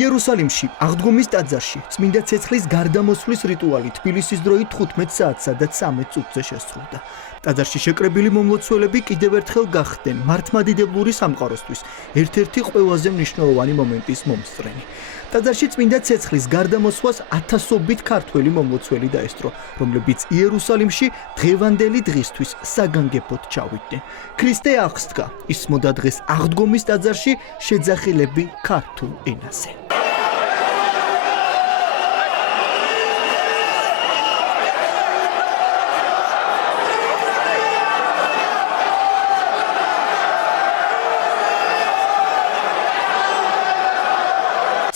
იერუსალიმში, აღდგომის ტაძარში, წმინდა ცეცხლის გარდამოსვლის რიტუალი თბილისის დროით 15 საათსა და 13 წუთზე შესრულდა. ტაძარში შეკრებილი მომლოცველები კიდევ ერთხელ გახდნენ მართლმადიდებლური სამყაროსთვის ერთ-ერთი ყველაზე მნიშვნელოვანი მომენტის მომსწრენი. ტაძარში წმინდა ცეცხლის გარდამოსვლას ათასობით ქართველი მომლოცველი დაესწრო, რომლებიც იერუსალიმში დღევანდელი დღისთვის საგანგებოდ ჩავიდნენ. ქრისტე აღსდგა, ისმოდა დღეს აღდგომის ტაძარში შეძახილები ქართულ ენაზე.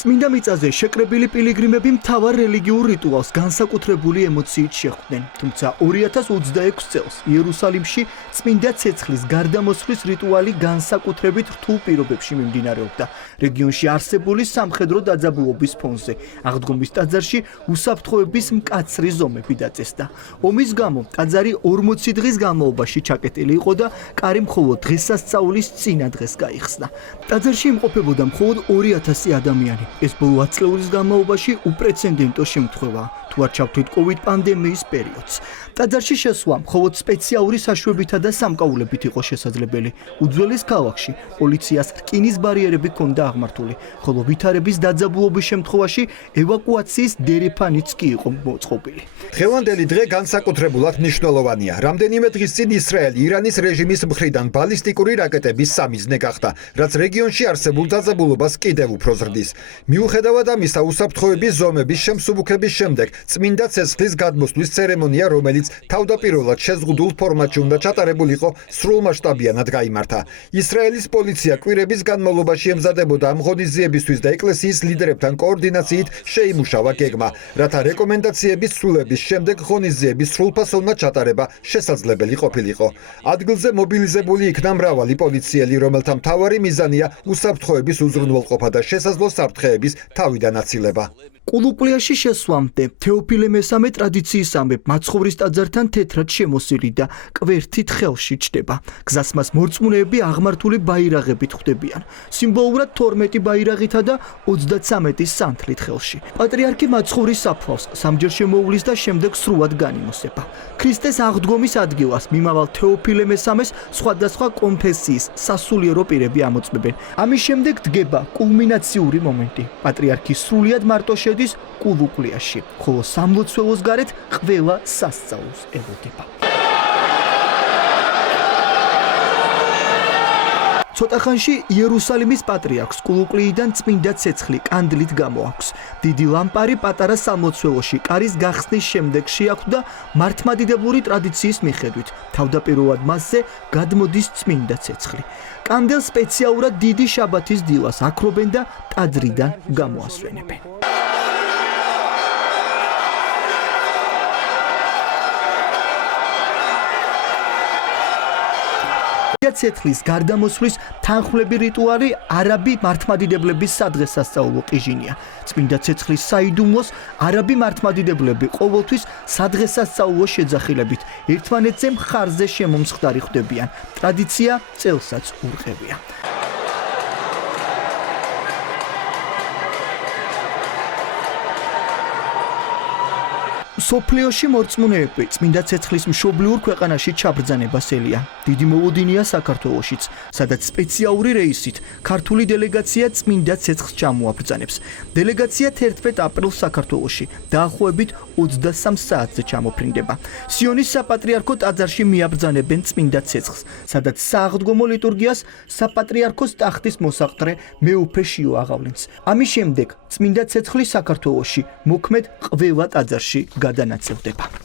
წმინდა მიწაზე შეკრებილი პილიგრიმები მთავარ რელიგიურ რიტუალს განსაკუთრებული ემოციით შეხვდნენ, თუმცა 2026 წელს იერუსალიმში წმინდა ცეცხლის გარდამოსვლის რიტუალი განსაკუთრებით რთულ პირობებში მიმდინარეობდა. რეგიონში არსებული სამხედრო დაძაბულობის ფონზე აღდგომის ტაძარში უსაფრთხოების მკაცრი ზომები დაწესდა. ომის გამო ტაძარი 40 დღის განმავლობაში ჩაკეტილი იყო და კარი მხოლოდ დღესასწაულის წინა დღეს გაიხსნა. ტაძარში იმყოფებოდა მხოლოდ 2000 ადამიანი. ეს ბოლო 10 წლების განმავლობაში უპრეცედენტო შემთხვევაა, თუ არ ჩავთვლით COVID პანდემიის პერიოდს. ტაძარში შესვლა მხოლოდ სპეციალური საშუალებითა და სამკაულებით იყო შესაძლებელი. უძველეს ქალაქში პოლიციას რკინის ბარიერები ჰქონდა აღმართული, ხოლო ვითარების დაძაბულობის შემთხვევაში ევაკუაციის დერეფანიც კი იყო მოწყობილი. დღევანდელი დღე განსაკუთრებულად მნიშვნელოვანია. რამდენიმე დღის წინ ისრაელი ირანის რეჟიმის მხრიდან ბალისტიკური რაკეტების სამიზნე გახდა, რაც რეგიონში არსებულ დაძაბულობას კიდევ უფრო ზრდის. მიუხედავად ამისა, უსაფრთხოების ზომების შემსუბუქების შემდეგ წმინდა ცეცხლის გადმოსვლის ცერემონია, რომელიც თავდაპირველად შეზღუდულ ფორმატში უნდა ჩატარებულიყო, სრულმასშტაბიანად გაიმართა. ისრაელის პოლიცია კვირების განმავლობაში ემზადებოდა ამ ღონისძიებისთვის და ეკლესიის ლიდერებთან კოორდინაციით შეიმუშავა გეგმა, რათა რეკომენდაციების ცვლილების შემდეგ ღონისძიების სრულფასოვნად ჩატარება შესაძლებელი ყოფილიყო. ადგილზე მობილიზებული იქნა მრავალი პოლიციელი, რომელთა მთავარი მიზანია უსაფრთხოების უზრუნველყოფა და შესაძლო საფრთხეების თავიდან აცილება. კულუკლიაში შესვლამდე თეოფილე მესამე ტრადიციისამე მაცხოვრის ტაძართან თეთრად შემოსილი და კვერთით ხელში ჩდება. გზას მას მორწმუნეები აღმართული ბაირაღებით ხვდებიან. სიმბოლურად 12 ბაირაღითა და 33 სანთლით ხელში. პატრიარქი მაცხოვრის საფლავს სამჯერ შემოუვლის და შემდეგ სრულად განიმოსება. ქრისტეს აღდგომის ადგილას მიმავალ თეოფილე მესამეს სხვადასხვა კონფესიის სასულიერო პირები ამოწმებენ. ამის შემდეგ დგება კულმინაციური მომენტი. პატრიარქი სრულიად მარტო შედის კულუკლიაში, ხოლო სამლოცველოს გარეთ ყველა სასწაულს ელოდება. ცოტა ხანში იერუსალიმის პატრიარქს კულუკლიიდან წმინდა ცეცხლი კანდლით გამოაქვს. დიდი ლამპარი პატარა სამლოცველოში კარის გახსნის შემდეგ შეაქვთ და მართლმადიდებლური ტრადიციის მიხედვით თავდაპირველად მასზე გადმოდის წმინდა ცეცხლი. კანდელს სპეციალურად დიდი შაბათის დილას აქრობენ და ტაძრიდან გამოასვენებენ. ცეცხლის გარდამოსვლის თანხმლები რიტუალი არაბი მართლმადიდებლების სადღესასწაულო ყიჟინია. წმინდა ცეცხლის საიდუმლოს არაბი მართლმადიდებლები ყოველთვის სადღესასწაულო შეძახილებით ერთმანეთზე მხარზე შემომსხდარი ხვდებიან. ტრადიცია წელსაც ურყევია. სოფლიოში მორწმუნეები წმინდა ცეცხლის მშობლიურ ქვეყანაში ჩაბრძანებას ელიან. დიდი მოლოდინია საქართველოშიც, სადაც სპეციალური რეისით ქართული დელეგაცია წმინდა ცეცხლს ჩამოაბრძანებს. დელეგაცია 11 აპრილს საქართველოში დაახლოებით 23 საათზე ჩამოფრინდება. სიონის საპატრიარქო ტაძარში მიაბრძანებენ წმინდა ცეცხლს, სადაც სააღდგომო ლიტურგიას საპატრიარქოს ტახტის მოსაყდრე მეუფე შიო აღავლენს. ამის შემდეგ წმინდა ცეცხლი საქართველოში მოქმედ ყველა ტაძარში გადანაწილდება.